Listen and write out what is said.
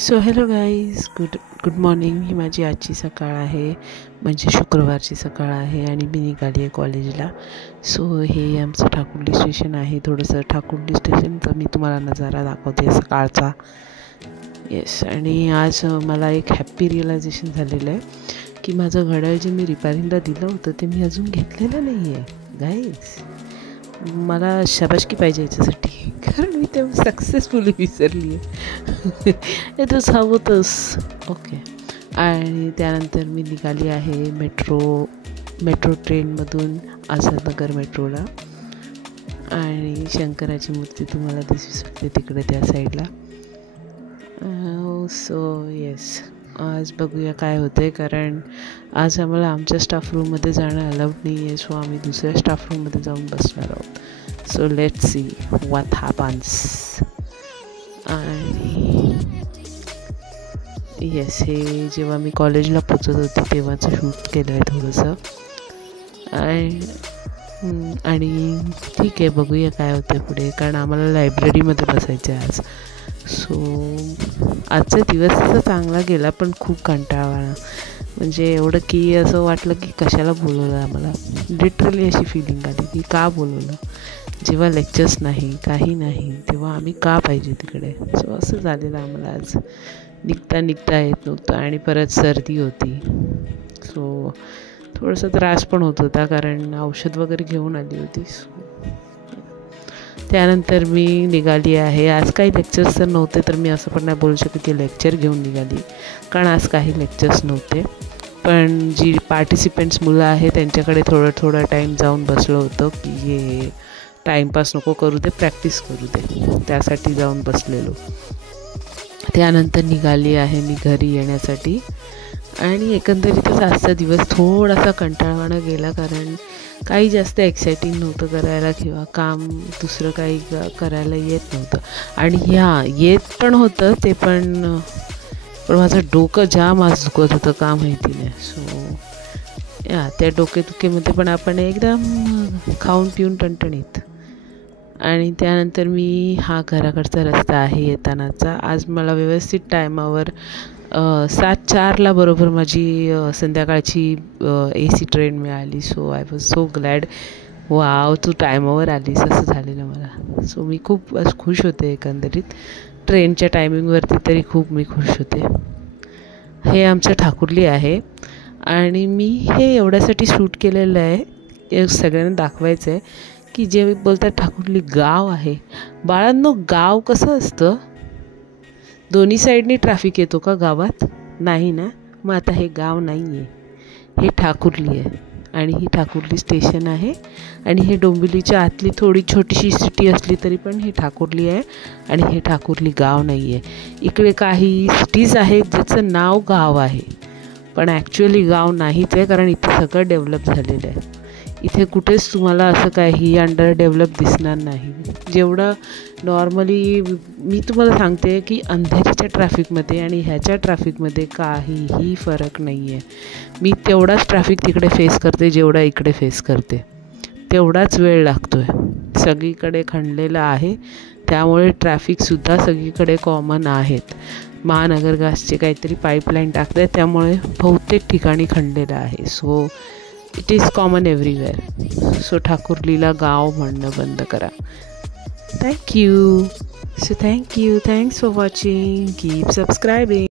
So hello guys, good morning. ही माझी आजची सकाळ आहे, म्हणजे शुक्रवारची सकाळ आहे आणि मी निघाली आहे कॉलेजला. सो हे आमचं ठाकुर्ली स्टेशन आहे. थोडंसं ठाकुर्ली स्टेशनचा मी तुम्हाला नजारा दाखवते सकाळचा. येस, आणि आज मला एक हॅप्पी रिअलायझेशन झालेलं आहे की माझं घड्याळ जे मी रिपेअरिंगला दिलं होतं ते मी अजून घेतलेलं नाही आहे. गाईज, मला शाबासकी पाहिजे याच्यासाठी, कारण मी ते सक्सेसफुली विसरली आहे. हे तर हवंच. ओके. आणि त्यानंतर मी निघाली आहे मेट्रो ट्रेनमधून आझादनगर मेट्रोला. आणि शंकराची मूर्ती तुम्हाला दिसू शकते तिकडे त्या साईडला. सो येस, आज बघूया काय होतं आहे, कारण आज आम्हाला आमच्या स्टाफ रूममध्ये जाणं अलाउड नाही आहे. सो आम्ही दुसऱ्या स्टाफ रूममध्ये जाऊन बसणार आहोत. So let's see what happens. आणि येस, हे जेव्हा मी कॉलेजला पोचत होते तेव्हाचं शूट केलं आहे थोडंसं. आणि ठीक आहे, बघूया काय होतं पुढे, कारण आम्हाला लायब्ररीमध्ये बसायचं आहे आज. सो आजचा दिवस असा चांगला गेला, पण खूप कंटाळवाणा. म्हणजे एवढं की असं वाटलं की कशाला बोलवलं आम्हाला. लिटरली अशी फिलिंग आली की का बोलवलं, जेव्हा लेक्चर्स नाही, काही नाही, तेव्हा आम्ही का पाहिजे तिकडे. सो असं झालेलं आम्हाला आज. निघता येत नव्हतं आणि परत सर्दी होती. सो थोडासा त्रास पण होत होता, कारण औषध वगैरे घेऊन आली होती. सो त्यानंतर मी निघाली आहे. आज काही लेक्चर्स तर नव्हते, तर मी असं पण नाही बोलू शकत की लेक्चर घेऊन निघाली, कारण आज काही लेक्चर्स नव्हते. पण जी पार्टिसिपेंट्स मुलं आहे त्यांच्याकडे थोडा टाईम जाऊन बसलो होतो की हे टाईमपास नको करू दे, प्रॅक्टिस करू दे, त्यासाठी जाऊन बसलेलो. त्यानंतर निघाली आहे मी घरी येण्यासाठी. आणि एकंदरीतच आजचा दिवस थोडासा कंटाळवाणा गेला, कारण काही जास्त एक्सायटिंग नव्हतं करायला, किंवा काम दुसरं काही करायला येत नव्हतं. आणि येत पण होतं ते, पण माझं डोकं जाम आज दुखत होतं, का माहिती नाही. सो त्या डोकेदुखीमध्ये पण आपण एकदम खाऊन पिऊन टणटणीत. आणि त्यानंतर मी घराकडचा रस्ता आहे येतानाचा. आज मला व्यवस्थित टायमावर 7:04 बरोबर माझी संध्याकाळची AC ट्रेन मिळाली. So I was so glad. Wow, तू टायमावर आलीस, असं झालेलं मला. सो मी खूप खुश होते एकंदरीत. ट्रेनच्या टायमिंगवरती तरी खूप मी खुश होते. हे आमचं ठाकुर्ली आहे आणि मी हे एवढ्यासाठी शूट केलेलं आहे, हे सगळ्यांना दाखवायचं आहे की जे बोलतात ठाकुर्ली गाव आहे. बाळांनो, गाव कसं असतं, दोन्ही साईडनी ट्रॅफिक येतो का गावात? नाही ना. मग आता हे गाव नाही आहे, हे ठाकुर्ली आहे. आणि ही ठाकुर्ली स्टेशन आहे. आणि हे डोंबिवलीच्या आतली थोडी छोटीशी सिटी असली तरी पण हे ठाकुर्ली आहे, आणि हे ठाकुर्ली गाव नाही आहे. इकडे काही सिटीज आहेत ज्याचं नाव गाव आहे, पण ॲक्च्युअली गाव नाहीच आहे, कारण इथे सगळं डेव्हलप झालेलं आहे. इथे कुठेच तुम्हाला असं काही अंडर डेव्हलप दिसणार नाही. जेवढं नॉर्मली मी तुम्हाला सांगते की अंधेरीच्या ट्रॅफिकमध्ये आणि ह्याच्या ट्रॅफिकमध्ये काहीही फरक नाही आहे. मी तेवढाच ट्रॅफिक तिकडे फेस करते जेवढा इकडे फेस करते, तेवढाच वेळ लागतो आहे. सगळीकडे खणलेलं आहे, त्यामुळे ट्रॅफिकसुद्धा सगळीकडे कॉमन आहेत. महानगर गॅसचे काहीतरी पाईपलाईन टाकत आहेत, त्यामुळे बहुतेक ठिकाणी खणलेलं आहे. So it is common everywhere. So ठाकुर्लीला गाव म्हणणं बंद करा. Thank you. Thanks for watching. Keep सबस्क्रायबिंग.